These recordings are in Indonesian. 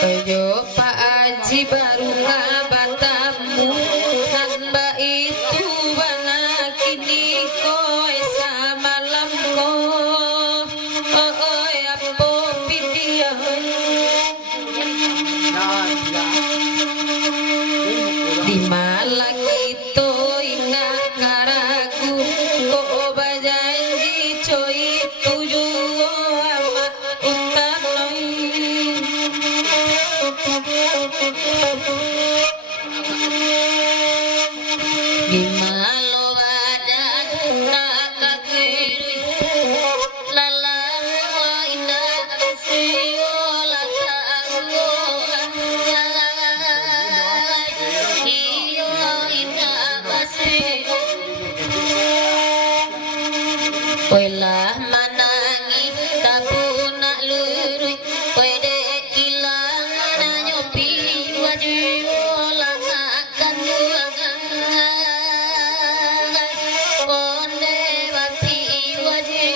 Ayo Pak Haji baru ngabatamu Namba itu bana kini koe samalam ko Oy apo pidia Di malaki to ina karagu Ko bajanji coy tuju ama utanoi Gimalo badan nak kiri lalang ina siola tango iyo ina basio Koilah manangi tabuna lurui koe dek ilang nyopi waju olah akan juagan ponde bati waju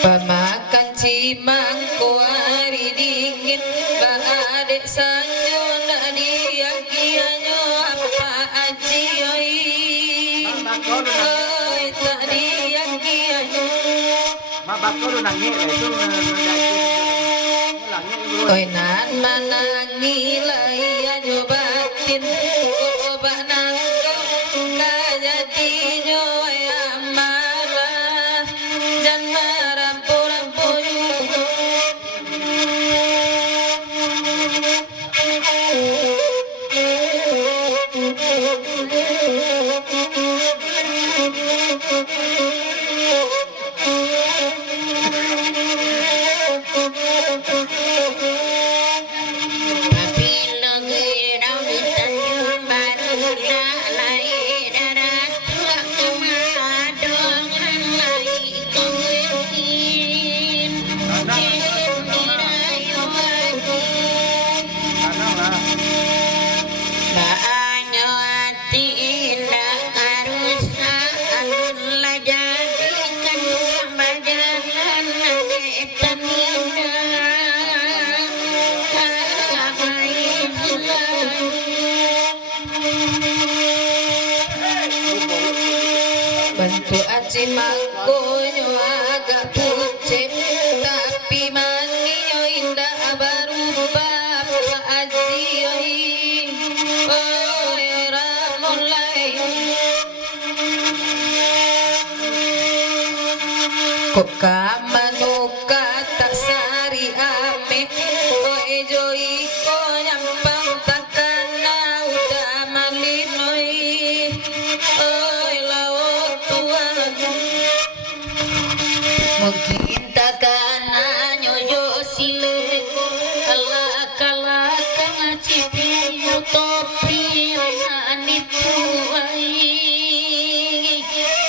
pemakan cimang kuari dingin Adek sanyo nak diakianyo apa aji oi oi tak diakianyo oi nan manangi laya nyobatin coba nangkau kajatinya amalah jan marampu-rampu Bantu aci mangkonyo agak pucet tapi manio indah berubah Pak Haji oi ramulai kok kamanuka tak sari ame oi joi ko nyampang takana udah malinoi oi laut tuan mungkin takana nyoyo sile kala kang cipi topi ani tuai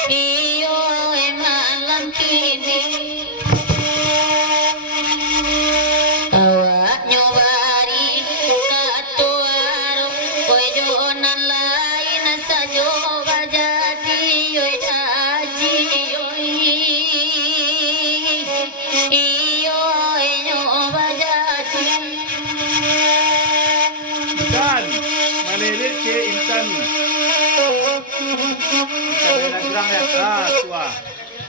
iyo malam kini awak nyobari katuaro koe jonan lain sajo bajadi oi haji oi belakang ya. Ah, tua.